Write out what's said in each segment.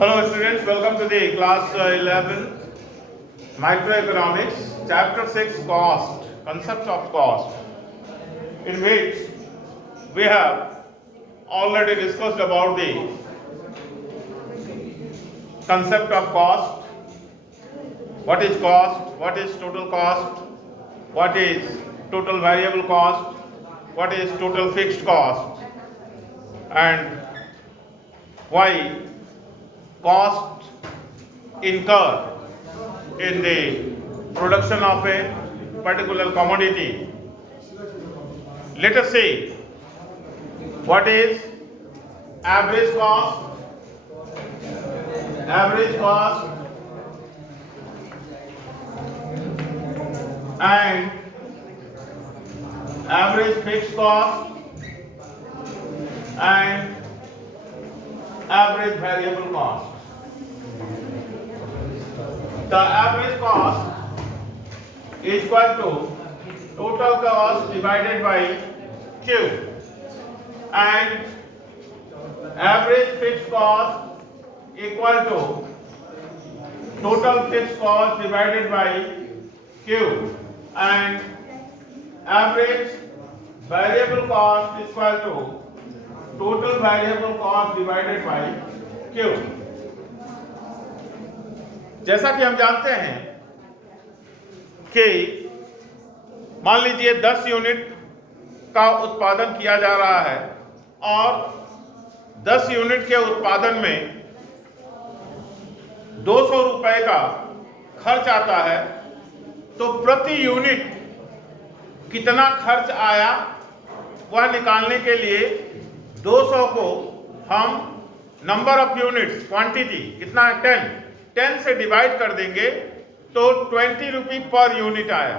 Hello students, welcome to the class 11 microeconomics chapter 6 cost, concept of cost, in which we have already discussed about the concept of cost, what is total cost, what is total variable cost, what is total fixed cost, and why cost incur in the production of a particular commodity. Let us see what is average cost, and average fixed cost and average variable cost. The average cost is equal to total cost divided by Q, and average fixed cost equal to total fixed cost divided by Q, and average variable cost is equal to total variable cost divided by Q. जैसा कि हम जानते हैं कि मान लीजिए 10 unit का उत्पादन किया जा रहा है और 10 यूनिट के उत्पादन में 200 रुपए का खर्च आता है, तो प्रति यूनिट कितना खर्च आया वह निकालने के लिए 200 को हम नंबर ऑफ यूनिट्स, क्वांटिटी कितना है 10 से डिवाइड कर देंगे तो 20 रुपये पर यूनिट आया।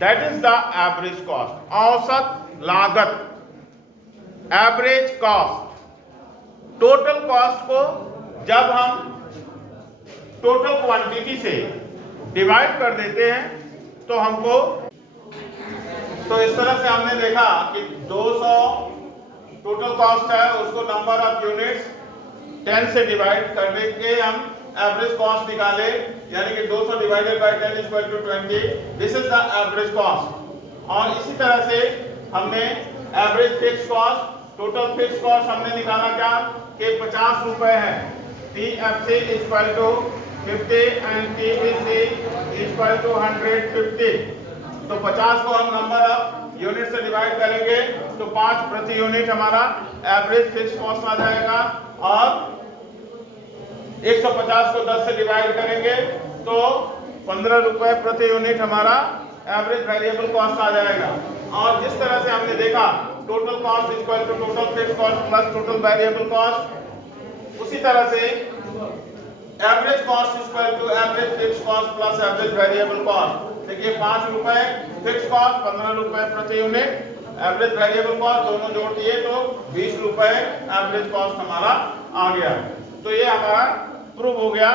That is the average cost, औसत लागत, एवरेज कॉस्ट। टोटल कॉस्ट को जब हम टोटल क्वांटिटी से डिवाइड कर देते हैं तो हमको, तो इस तरह से हमने देखा कि 200 टोटल कॉस्ट है, उसको नंबर ऑफ यूनिट्स 10 से डिवाइड करने के हम एवरेज कॉस्ट निकाले, यानी कि 200 divided by 10 equal to 20। This is the average cost. और इसी तरह से हमने average fix cost, total fix cost हमने निकाला क्या कि 50 रुपए है। TFC equal to 50 and TBC equal to 150। तो 50 को हम नंबर ऑफ यूनिट से डिवाइड करेंगे तो 5 प्रति यूनिट हमारा एवरेज फिक्स कॉस्ट आ जाएगा, और 150 को 10 से डिवाइड करेंगे तो 15 रुपए प्रति यूनिट हमारा एवरेज वेरिएबल कॉस्ट आ जाएगा। और जिस तरह से हमने देखा total cost equal to total fix cost plus total variable cost, उसी तरह से average cost equal to average fix cost plus average variable cost. देखिए 5 रुपए फिक्स कॉस्ट, 15 रुपए प्रति यूनिट, एवरेज वेरिएबल कॉस्ट दोनों जोड़ दिए तो 20 रुपए एवरेज कॉस्ट हमारा आ गया। तो ये हमारा प्रूव हो गया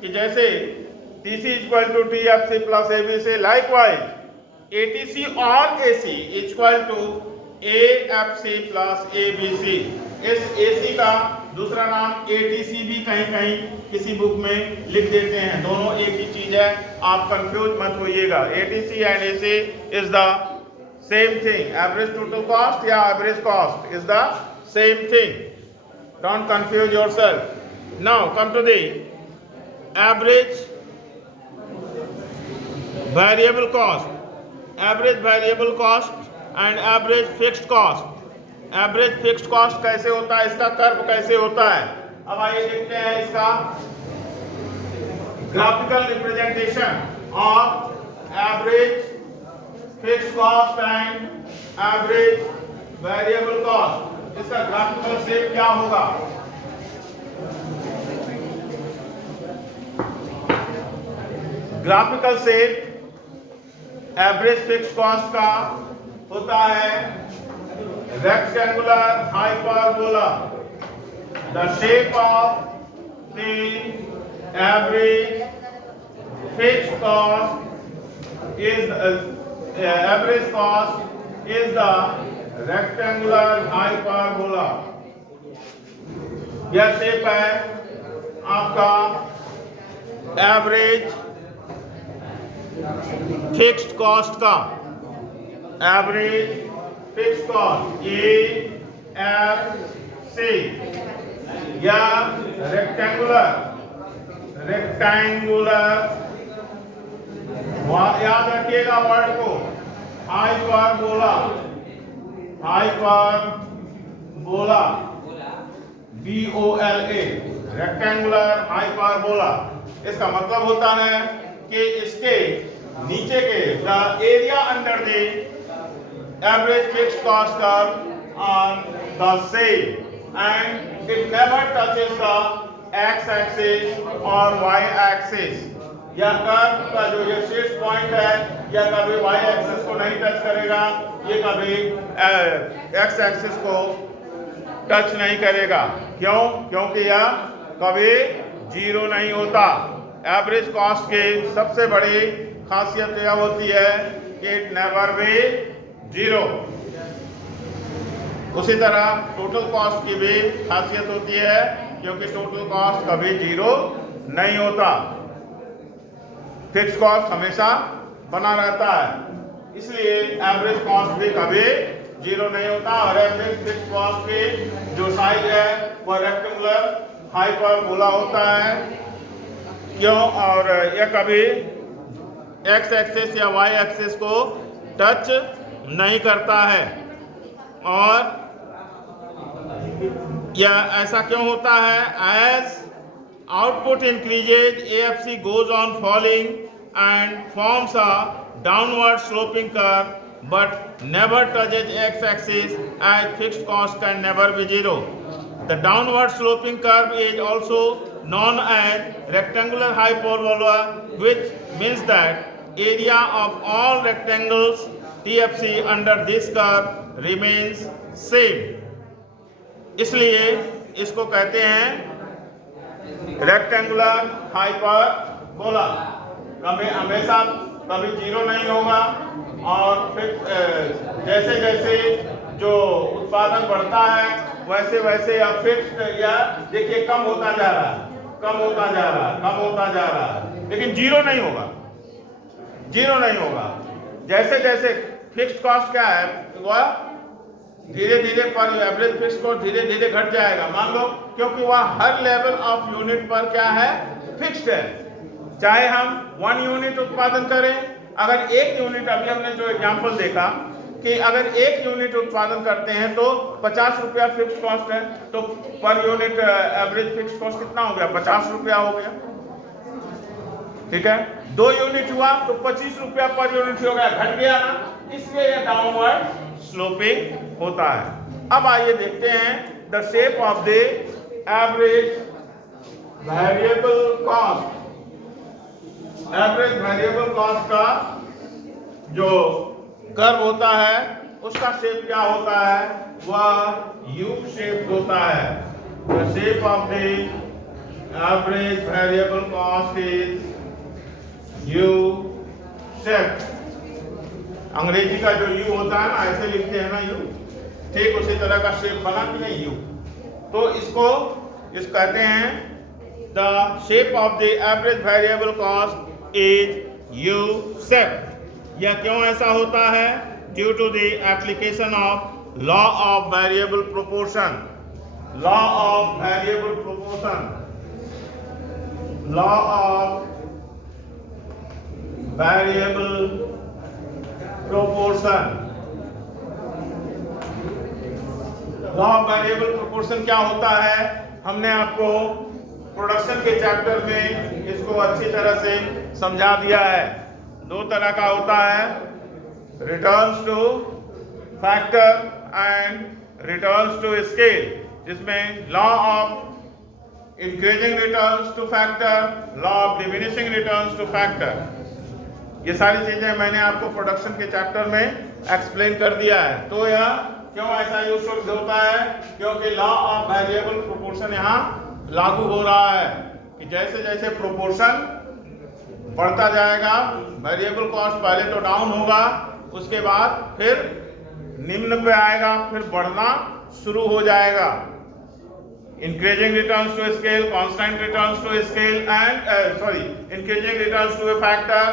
कि जैसे TC equal to TFC plus ABC, likewise ATC और AC equal to AFC plus ABC। इस AC का दूसरा नाम ATC भी कहीं कहीं किसी बुक में लिख देते हैं, दोनों एक ही चीज है, आप कंफ्यूज मत होइएगा। ATC and AC is the same thing. Average total cost या average cost is the same thing, don't confuse yourself. Now come to the average variable cost, average variable cost and average fixed cost। average fixed cost कैसे होता है, इसका curve कैसे होता है, अब आइए देखते हैं इसका graphical representation of average fixed cost and average variable cost. इसका ग्राफिकल शेप क्या होगा? Graphical shape average fixed cost का होता है rectangular hyperbola. The shape of the average fixed cost is average cost is the rectangular hyperbola. यह shape है आपका average fixed cost का, एवरेज फिक्स्ड कॉस्ट AFC, या रेक्टेंगुलर याद रखिएगा वर्ड को, हाइपरबोला, BOLA, रेक्टेंगुलर हाइपरबोला। इसका मतलब होता है कि इसके नीचे के the area under the average fixed cost curve on the same and it never touches the x axis और y एक्सिस। या कर्व का जो ये शीर्ष पॉइंट है या कभी y एक्सिस को नहीं टच करेगा, ये कभी x एक्सिस को टच नहीं करेगा। क्यों? क्योंकि यह कभी जीरो नहीं होता। एवरेज कॉस्ट की सबसे बड़ी खासियत यह होती है कि इट नेवर बी जीरो। उसी तरह टोटल कॉस्ट की भी खासियत होती है, क्योंकि टोटल कॉस्ट कभी जीरो नहीं होता। फिक्स कॉस्ट हमेशा बना रहता है, इसलिए एवरेज कॉस्ट भी कभी जीरो नहीं होता। और एवरेज फिक्स कॉस्ट की जो साइज है वह रेक्टेंगुलर हाइपरबोला होता है। क्यों? और यह कभी x एक्सिस या y एक्सिस को टच नहीं करता है। और यह ऐसा क्यों होता है? As output increases, AFC goes on falling and forms a downward sloping curve but never touches x-axis, as fixed cost can never be zero. The downward sloping curve is also known as rectangular hyperbola, which means that area of all rectangles TFC under this curve remains same. इसलिए इसको कहते हैं rectangular hyperbola. कभी हमेशा कभी zero नहीं होगा, और फिर जैसे जैसे जो उत्पादन बढ़ता है वैसे वैसे अब फिक्स्ड या देखिए कम होता जा रहा है, कम होता जा रहा है, कम होता जा रहा है, लेकिन जीरो नहीं होगा, जीरो नहीं होगा। जैसे जैसे फिक्स्ड कॉस्ट क्या है वह धीरे धीरे पर एवरेज फिक्स कॉस्ट धीरे धीरे घट जाएगा, मान लो, क्योंकि वह हर लेवल ऑफ यूनिट पर क्या है? फिक्स्ड है। चाहे हम 1 यूनिट उत्पादन करें, अगर 1 यूनिट, अभी हमने जो एग्जांपल देखा कि अगर 1 यूनिट उत्पादन करते हैं तो 50 रुपया फिक्स कॉस्ट है, तो per unit average fix cost कितना हो गया? 50 रुपया हो गया। ठीक है, 2 यूनिट हुआ तो 25 रुपया पर यूनिट हो गया, घट गया ना, इसलिए यह डाउनवर्ड स्लोपिंग होता है। अब आइए देखते हैं the shape of the average variable cost. Average variable cost का जो कर्व होता है उसका शेप क्या होता है? वह यू शेप होता है। The shape of the average variable cost is U shape. अंग्रेजी का जो यू होता है ना, ऐसे लिखते हैं ना यू, ठीक उसी तरह का शेप बना कि नहीं यू, तो इसको कहते हैं the shape of the average variable cost is U shape. यह क्यों ऐसा होता है? Due to the application of law of variable proportion. Law of variable proportion, law of variable proportion. Law of variable proportion क्या होता है? हमने आपको प्रोडक्शन के चैप्टर में इसको अच्छी तरह से समझा दिया है। 2 तरह का होता है, returns to factor and returns to scale, जिसमें law of increasing returns to factor, law of diminishing returns to factor, ये सारी चीजें मैंने आपको प्रोडक्शन के चैप्टर में एक्सप्लेन कर दिया है। तो यह क्यों ऐसा यूज होता है? क्योंकि लॉ ऑफ वेरिएबल प्रोपोर्शन यहाँ लागू हो रहा है कि जैसे जैसे प्रोपोर्शन बढ़ता जाएगा, वेरिएबल कॉस्ट पहले तो डाउन होगा, उसके बाद फिर निम्न पे आएगा, फिर बढ़ना शुरू हो जाएगा। increasing returns to a scale, constant returns to a scale, and increasing returns to a factor,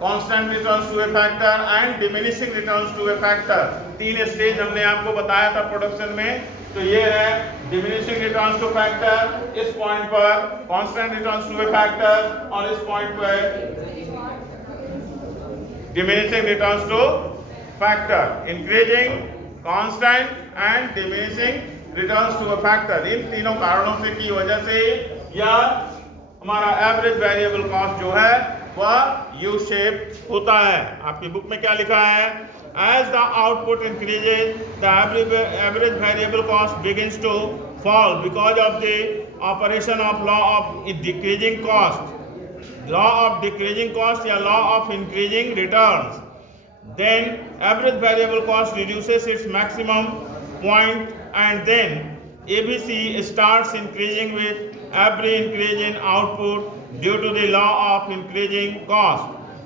constant returns to a factor and diminishing returns to a factor। 3 stage हमने आपको बताया था प्रोडक्शन में। तो ये है diminishing returns to factor, इस point पर constant returns to a factor और इस पॉइंट पर diminishing returns to factor, increasing, constant and diminishing returns to a factor। इन तीनों कारणों से की वजह से या हमारा एवरेज वेरिएबल कॉस्ट जो है वह यू शेप होता है। आपकी बुक में क्या लिखा है? As the output increases, the average variable cost begins to fall because of the operation of law of decreasing cost, law of decreasing cost या law of increasing returns। Then average variable cost reduces its maximum point and then ABC starts increasing with every increase in output due to the law of increasing cost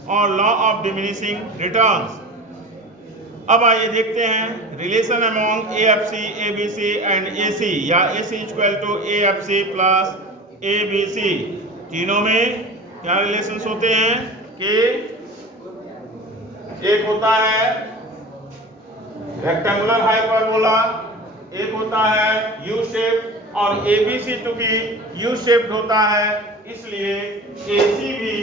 or law of diminishing returns। अब आइए देखते हैं relation among AFC, ABC and AC या AC equal to AFC plus ABC। तीनों में क्या relations होते हैं कि एक होता है रेक्टेंगुलर हाइपरबोला, एक होता है यू शेप और ABC चूंकि यू शेप्ड होता है इसलिए AC भी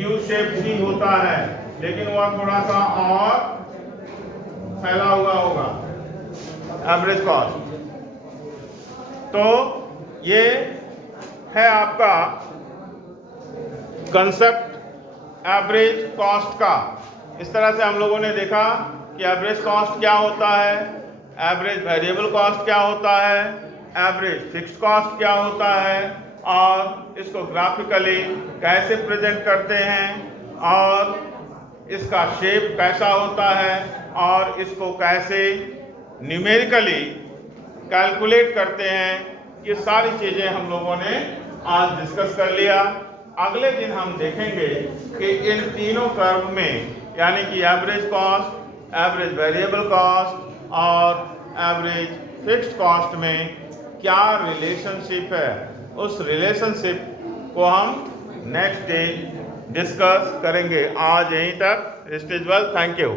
यू शेप्ड ही होता है, लेकिन वह थोड़ा सा और फैला हुआ होगा एवरेज कॉस्ट। तो ये है आपका कंसेप्ट एवरेज कॉस्ट का। इस तरह से हम लोगों ने देखा कि एवरेज कॉस्ट क्या होता है, एवरेज वेरिएबल कॉस्ट क्या होता है, एवरेज फिक्स्ड कॉस्ट क्या होता है और इसको ग्राफिकली कैसे प्रेजेंट करते हैं और इसका शेप कैसा होता है और इसको कैसे न्यूमेरिकली कैलकुलेट करते हैं। ये सारी चीज़ें हम लोगों ने आज डिस्कस कर लिया। अगले दिन हम देखेंगे कि इन तीनों कर्व में यानी कि average cost, average variable cost और एवरेज फिक्स्ड कॉस्ट में क्या रिलेशनशिप है। उस रिलेशनशिप को हम नेक्स्ट डे डिस्कस करेंगे। आज यहीं तक। Stage well, thank you.